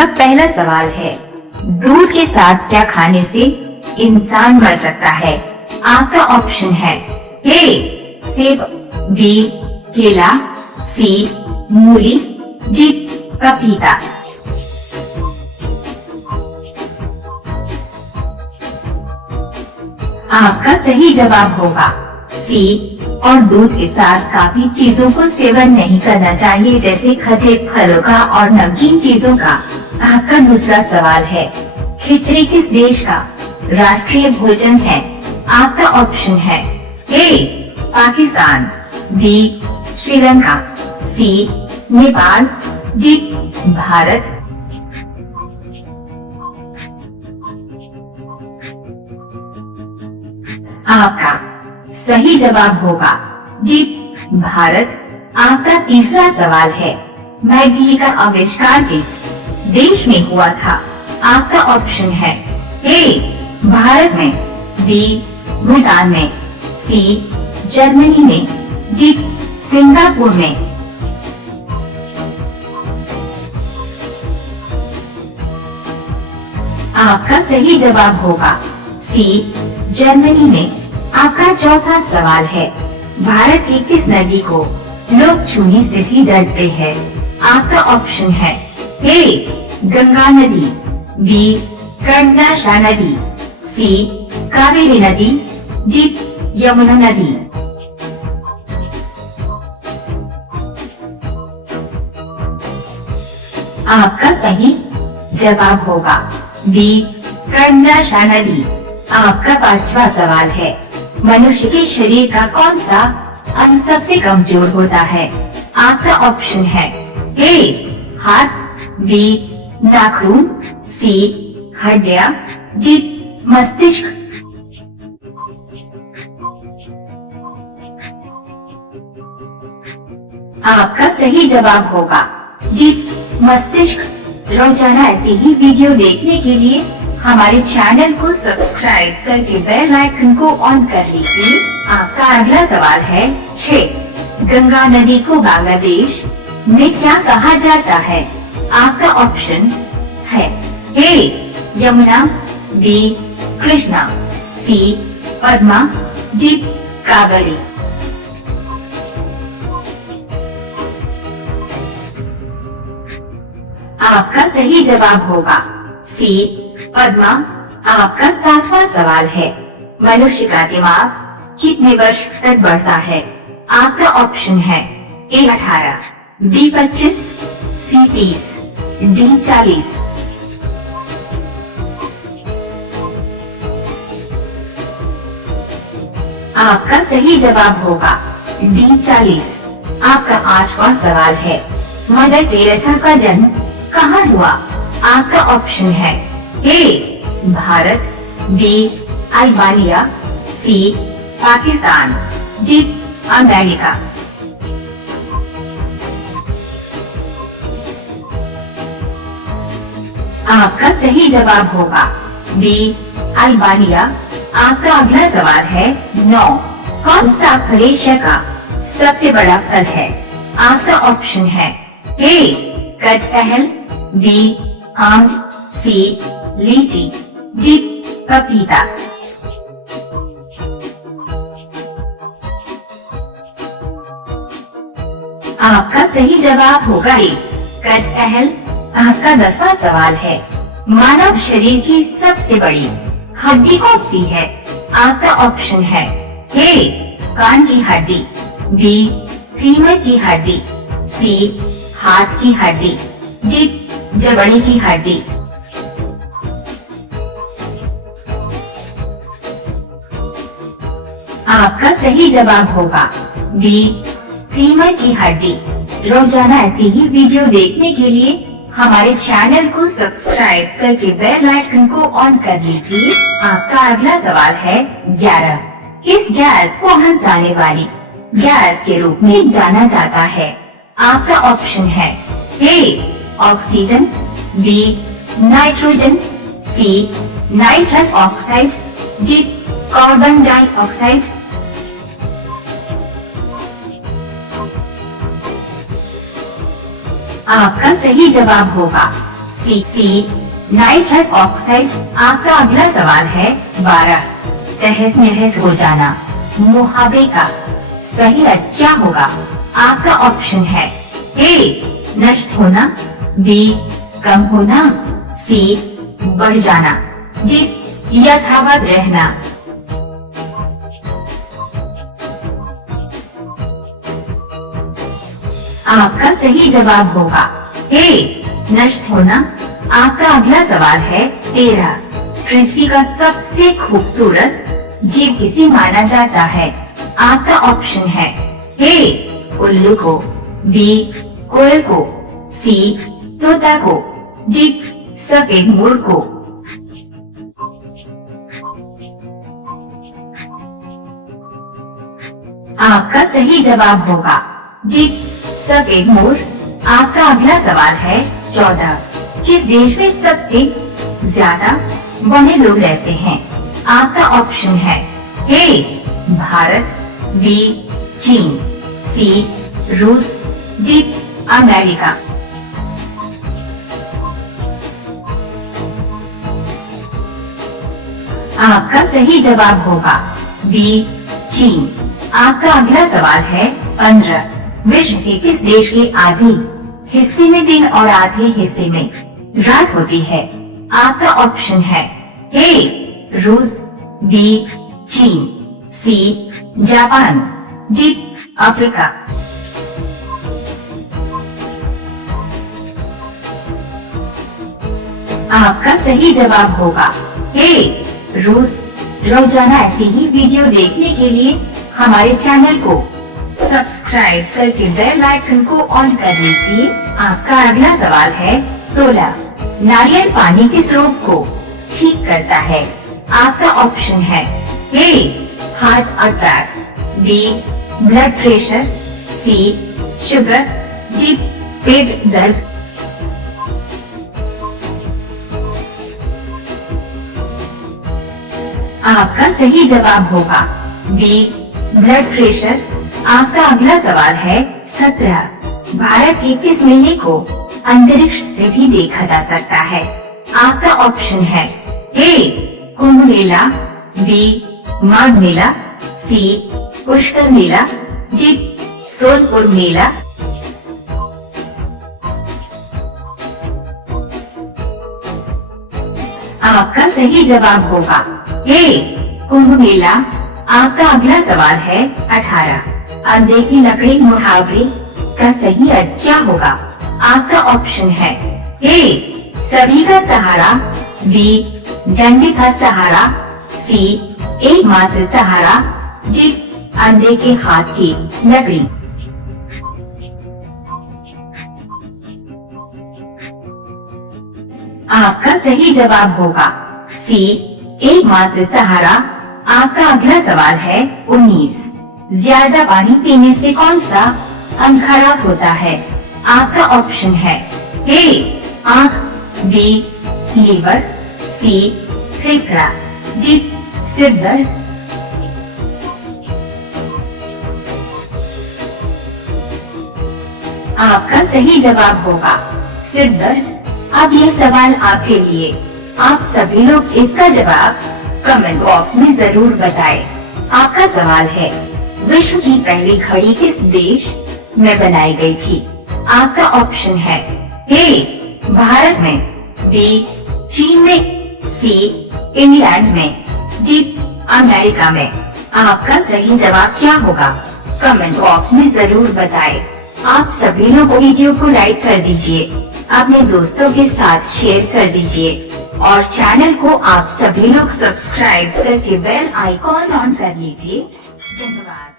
आपका पहला सवाल है, दूध के साथ क्या खाने से इंसान मर सकता है? आपका ऑप्शन है ए सेब, बी केला, सी मूली, जी पपीता। आपका सही जवाब होगा सी। और दूध के साथ काफी चीजों को सेवन नहीं करना चाहिए, जैसे खट्टे फलों का और नमकीन चीजों का। आपका दूसरा सवाल है, खिचड़ी किस देश का राष्ट्रीय भोजन है? आपका ऑप्शन है ए पाकिस्तान, बी श्रीलंका, सी नेपाल, जी भारत। आपका सही जवाब होगा जी भारत। आपका तीसरा सवाल है, मैगी का आविष्कार किस देश में हुआ था? आपका ऑप्शन है ए भारत में, बी भूटान में, सी जर्मनी में, जी सिंगापुर में। आपका सही जवाब होगा सी जर्मनी में। आपका चौथा सवाल है, भारत की किस नदी को लोग छूने से भी डरते हैं? आपका ऑप्शन है ए गंगा नदी, बी कर्णा नदी, सी कावेरी नदी, जी यमुना नदी। आपका सही जवाब होगा बी कर्णा नदी। आपका पांचवा सवाल है, मनुष्य के शरीर का कौन सा अंग सबसे कमजोर होता है? आपका ऑप्शन है ए हाथ, बी नाखून, सी हड्डियां, जी मस्तिष्क। आपका सही जवाब होगा जी मस्तिष्क। रोजाना ऐसी ही वीडियो देखने के लिए हमारे चैनल को सब्सक्राइब करके बेल आइकन को ऑन कर लीजिए। आपका अगला सवाल है 6, गंगा नदी को बांग्लादेश में क्या कहा जाता है? आपका ऑप्शन है ए यमुना, बी कृष्णा, सी पद्मा, जी कावेरी। आपका सही जवाब होगा सी पद्मा। आपका 7वां सवाल है, मनुष्य का दिमाग कितने वर्ष तक बढ़ता है? आपका ऑप्शन है ए 18, बी 25, सी 30, डी 40। आपका सही जवाब होगा डी 40। आपका 8वां सवाल है, मदर टेरेसा का जन्म कहाँ हुआ? आपका ऑप्शन है ए भारत, बी अल्बानिया, सी पाकिस्तान, जी अमेरिका। आपका सही जवाब होगा बी अल्बानिया। आपका अगला सवाल है 9, कौन सा फल एशिया का सबसे बड़ा फल है? आपका ऑप्शन है ए कटहल, बी आम, सी लीची, जी पपीता। आपका सही जवाब होगा ए कटहल। आपका 10वां सवाल है, मानव शरीर की सबसे बड़ी हड्डी कौन सी है? आपका ऑप्शन है ए कान की हड्डी, बी फीमर की हड्डी, सी हाथ की हड्डी, जी जबड़े की हड्डी। आपका सही जवाब होगा बी फीमर की हड्डी। रोजाना ऐसी ही वीडियो देखने के लिए हमारे चैनल को सब्सक्राइब करके बेल आइकन को ऑन कर लीजिए। आपका अगला सवाल है 11, किस गैस को हंसाने वाली गैस के रूप में जाना जाता है? आपका ऑप्शन है A oxygen, B nitrogen, C nitrous oxide, जी कार्बन डाइऑक्साइड। आपका सही जवाब होगा सी नाइट्रस ऑक्साइड। आपका अगला सवाल है 12, तहस नहस हो जाना मुहावरे का सही अर्थ क्या होगा? आपका ऑप्शन है ए नष्ट होना, बी कम होना, सी बढ़ जाना, जी यथावत रहना। आपका सही जवाब होगा ए नष्ट होना। आपका अगला सवाल है 13, पृथ्वी का सबसे खूबसूरत जीव किसे माना जाता है? आपका ऑप्शन है ए उल्लू को, बी कोयल को, सी तोता को, जी सफेद मोर को। आपका सही जवाब होगा जी सफेद मोर। आपका अगला सवाल है 14, किस देश में सबसे ज्यादा बड़े लोग रहते हैं? आपका ऑप्शन है ए भारत, बी चीन, सी रूस, जी अमेरिका। आपका सही जवाब होगा बी चीन। आपका अगला सवाल है 15, विश्व के किस देश के आधे हिस्से में दिन और आधे हिस्से में रात होती है? आपका ऑप्शन है ए रूस, बी चीन, सी जापान, जी अफ्रीका। आपका सही जवाब होगा ए रूस। रोजाना ऐसी ही वीडियो देखने के लिए हमारे चैनल को सब्सक्राइब करके बेल आइकन को ऑन कर लीजिए। आपका अगला सवाल है 16, नारियल पानी किस रोग को ठीक करता है? आपका ऑप्शन है A heart attack, B blood pressure, C sugar, जी पेट दर्द। आपका सही जवाब होगा बी ब्लड प्रेशर। आपका अगला सवाल है 17, भारत के किस मेले को अंतरिक्ष से भी देखा जा सकता है? आपका ऑप्शन है ए कुंभ मेला, बी माघ मेला, सी पुष्कर मेला, जी सोनपुर मेला। आपका सही जवाब होगा ए कुंभ मेला। आपका अगला सवाल है 18, अंधे की लकड़ी मुहावरे का सही अर्थ क्या होगा? आपका ऑप्शन है ए सभी का सहारा, बी डंडे का सहारा, सी एकमात्र सहारा, जी अंधे के हाथ की लकड़ी। आपका सही जवाब होगा सी एकमात्र सहारा। आपका अगला सवाल है 19, ज्यादा पानी पीने से कौन सा अंग खराब होता है? आपका ऑप्शन है ए आँख, बी लीवर, सी फेफड़ा, जी सिर दर्द। आपका सही जवाब होगा सिर दर्द। अब ये सवाल आपके लिए, आप सभी लोग इसका जवाब कमेंट बॉक्स में जरूर बताएं। आपका सवाल है, विश्व की पहली घड़ी किस देश में बनाई गई थी? आपका ऑप्शन है ए भारत में, बी चीन में, सी इंग्लैंड में, जी अमेरिका में। आपका सही जवाब क्या होगा? कमेंट बॉक्स में जरूर बताएं। आप सभी लोग वीडियो को लाइक कर दीजिए, अपने दोस्तों के साथ शेयर कर दीजिए और चैनल को आप सभी लोग सब्सक्राइब करके बेल आइकॉन ऑन कर लीजिए। धन्यवाद।